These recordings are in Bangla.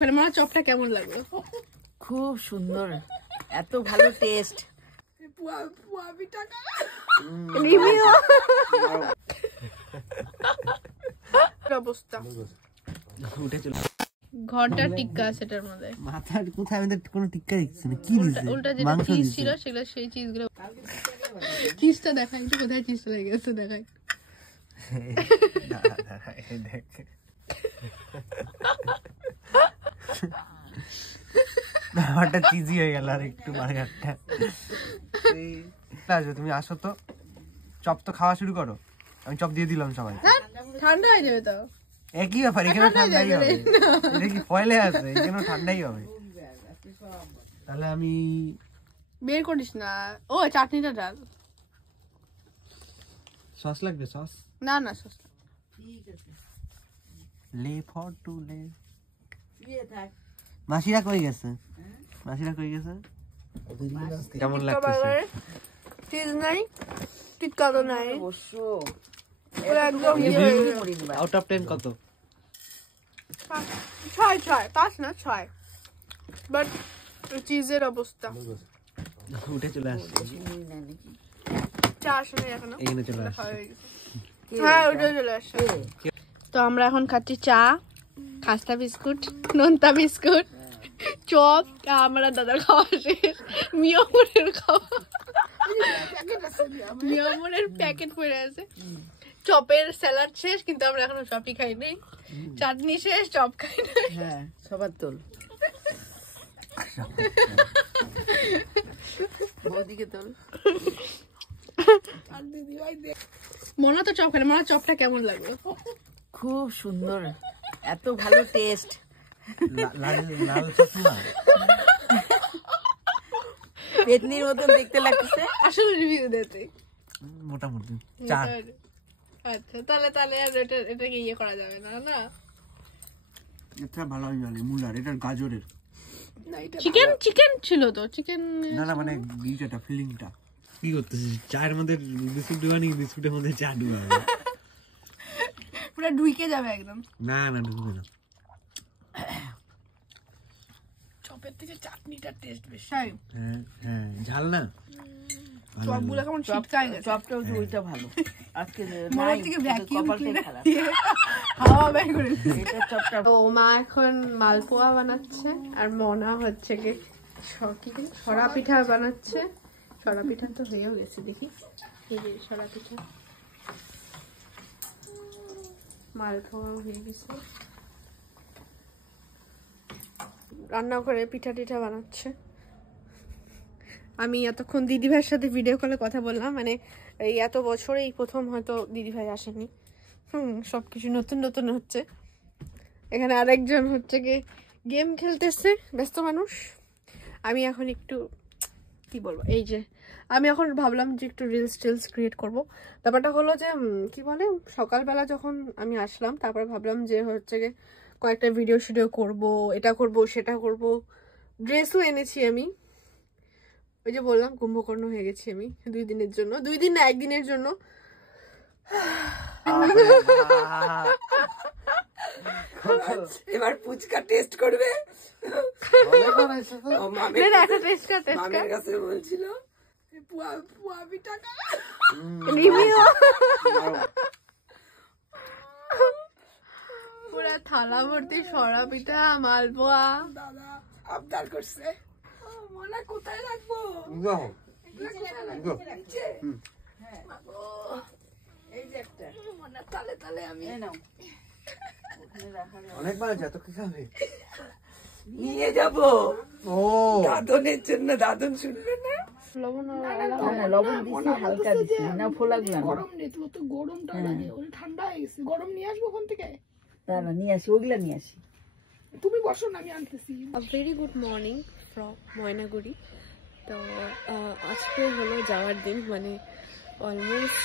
মার চপটা কেমন লাগলো? খুব সুন্দর, এত ভালো টেস্ট। ঘরটা টিক্কা আছে এটার মধ্যে। মাথার কোথায় আমাদের কোনো টিক্কা দিচ্ছে না, কি দিছে? উল্টা যেটা চিজ ছিল সেগুলো, সেই চিজগুলো। চিজটা দেখাই তো, কোথায় চিজটা লেগে গেছে দেখাই। ব্যাপারটা চিজি হয়ে গেল আর একটু বার্গারটা। তুমি আসো তো, চপ তো খাওয়া শুরু করো। আমি চপ দিয়ে দিলাম সবাই। ঠান্ডা হয়ে যাবে তো। একই ব্যাপার, এখানে ঠান্ডাই হবে। এটা কি ফয়েলে আছে, এখানে ঠান্ডাই হবে। তাহলে আমি বের করিস না। ও চাটনিটা ডাল। সস লাগবে? সস না না, সস ঠিক আছে। লে ফর টু লে। মাসিরা কই গেছে? মাসিরা কই গেছে? কেমন লাগতেছে? চিজ নাই, টিক্কা তো নাই। অবশ্য একদম আউট অফ 10 কত? 5 না 6। বাট চিজের অবস্থা। উঠে চলে আসছে। চা আসলে এখনো এখানে চলে আসছে। হ্যাঁ, উঠে চলে আসছে। তো আমরা এখন খাচ্ছি চা, খাস্তা বিস্কুট, নোনতা বিস্কুট, চপ। আমরা দাদার খাওয়া শেষ। মিয়ামুরের খাওয়া, মিয়ামুরের প্যাকেট পড়ে আছে। চপের স্যালাড শেষ, কিন্তু আমরা এখনো চপই খাই নাই। চাটনি শেষ, চপ খাই নাই। হ্যাঁ, সবার তোল। ওদিকে তোল। মনে তো চপ খেলে। মনে চপটা কেমন লাগলো? খুব সুন্দর, এত ভালো টেস্ট। লাল চপ না, পেতনির মতন দেখতে লাগছে। আসলে রিভিউ দিতে মোটামুটি 4। আচ্ছা, তাহলে আর এটাকে ইয়ে করা যাবে না। না, এটা ভালো আমি জানি মুলার, এটা গাজরের। চিকেন ছিল তো, চিকেন না মানে বিটাটা ফিলিংটা। কি করতেছিস? চায়ের মধ্যে বিস্কুট দিবানি, বিস্কুটের মধ্যে চা দিবা। পুরো ঢুকে যাবে একদম। না ঢুকবে না। চপের থেকে চাটনিটা টেস্ট বেশি। হ্যাঁ, ঝাল না। চপগুলো কেমন ছিটকায় গেছে। চপটাও তো ওইটা ভালো। আজকে মনে থেকে ভ্যাকিউম কপালটাই খারাপ। হাওয়া বের করে এটা চপটা। তো মা এখন মালপোয়া বানাচ্ছে, আর মনা হচ্ছে কি সরা পিঠা বানাচ্ছে। সরা পিঠা তো হয়েও গেছে, দেখি। এই যে সরা পিঠা, মালপোয়াও হয়ে গেছে। রান্না করে পিঠা টিঠা বানাচ্ছে। আমি এতক্ষণ দিদিভাইয়ের সাথে ভিডিও কলে কথা বললাম, মানে এই এত বছরে এই প্রথম হয়তো দিদিভাই আসেনি। সবকিছু নতুন নতুন হচ্ছে। এখানে আরেকজন হচ্ছে গিয়ে গেম খেলতেছে, ব্যস্ত মানুষ। আমি এখন একটু কি বলবো, এই যে আমি এখন ভাবলাম যে একটু রিলস টিলস ক্রিয়েট করবো। ব্যাপারটা হলো যে কি বলে, সকালবেলা যখন আমি আসলাম, তারপরে ভাবলাম যে হচ্ছে গিয়ে কয়েকটা ভিডিও করবো, এটা করবো সেটা করবো। ড্রেসও এনেছি আমি, ওই যে বললাম কুম্ভকর্ণ হয়ে গেছি আমি 2 দিনের জন্য। 2 দিন না, 1 দিনের জন্য। এবার ফুচকা টেস্ট করবে। বলছিল পুরা থালা ভর্তি সরা পিঠা, মালপোয়া। দাদা আবদার করছে, মনে কোথায় রাখবো? এই যে একটা মনে তালে তালে আমি অনেকবার যত কি খাবে নিয়ে যাবো। ও দাদনের জন্য, দাদন শুনবে না। লবণ দিছি, হালকা দিছি না, ফোলাগুলো গরম নেই তো, গরমটা লাগে। ওই ঠান্ডা হয়ে গেছে, গরম নিয়ে আসবো ওখান থেকে। তাহলে নিয়ে আসি, ওগুলা নিয়ে আসি। তুমি বসো না, আমি আনতেছি। Very good morning from Maynaguri. তো আজকে হলো যাওয়ার দিন, মানে অলমোস্ট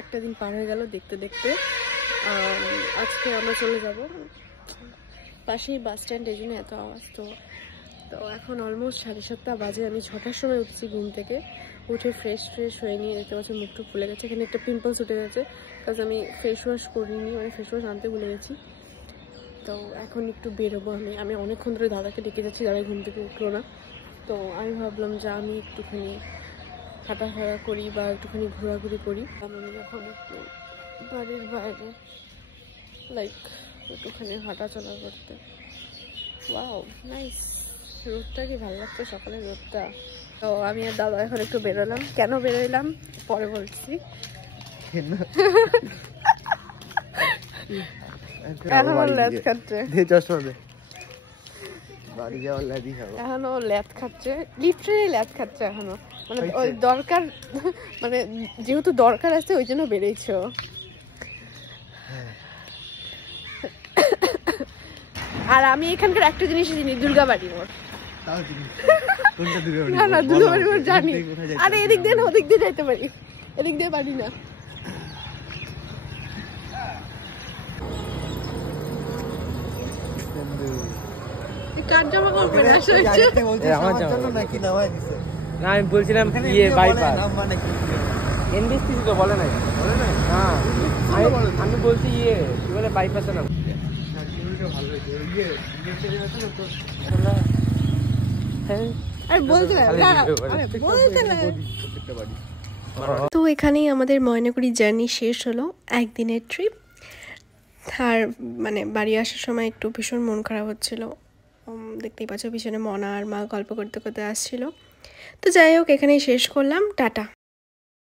একটা দিন পার হয়ে গেল দেখতে দেখতে। আজকে আমরা চলে যাব পাশেই বাস স্ট্যান্ড, এই জন্য এত আওয়াজ। তো এখন অলমোস্ট 7:30 বাজে। আমি 6টার সময় উঠছি ঘুম থেকে, উঠে ফ্রেশ হয়ে নিয়ে দেখতে পাচ্ছি মুখটুক ফুলে গেছে। এখানে একটা পিম্পলস উঠে গেছে, কারণ আমি ফেস ওয়াশ করিনি, মানে ফেস ওয়াশ আনতে ভুলে গেছি। তো এখন একটু বেরোবো আমি অনেকক্ষণ ধরে দাদাকে ডেকে যাচ্ছি, দাদা ঘুম থেকে উঠলো না। তো আমি ভাবলাম যে আমি একটুখানি হাঁটাফেরা করি বা একটুখানি ঘোরাঘুরি করি। আমি এখন একটু বাড়ির বাইরে লাইক একটুখানি হাঁটাচলা করতে। ওয়াও নাইস, রোদটা কি ভালো লাগছে সকালে রোদটা। তো আমি আর দাদা এখন একটু বেরোলাম। কেন বেরোলাম পরে বলছি। এখনো ল্যাদ খাচ্ছে, এখনো ল্যাদ খাচ্ছে, লিটারেলি ল্যাদ খাচ্ছে এখনো। মানে ওই দরকার, মানে যেহেতু দরকার আছে ওই জন্য বেরিয়েছে। আর আমি এখানকার একটা জিনিস চিনি, দুর্গাবাড়ি মোড়। না না, দুর্গাবাড়ি মোড় জানি। আরে এদিক দিয়ে না, ওদিক দিয়ে যাইতে পারি, এদিক দিয়ে পারি না। কার জামা কাপড় পরে আসা হচ্ছে? আমার জন্য নাকি নামাই দিছে? না আমি বলছিলাম ইয়ে বাইপাস এনবিসি তো বলে নাই না, আমি বলছি ইয়ে কি বলে বাইপাসে না। তো এখানেই আমাদের ময়নাগুড়ি জার্নি শেষ হলো, একদিনের ট্রিপ। আর মানে বাড়ি আসার সময় একটু ভীষণ মন খারাপ হচ্ছিল। দেখতেই পাচ্ছ পিছনে মনা আর মা গল্প করতে করতে আসছিল। তো যাই হোক, এখানেই শেষ করলাম, টাটা।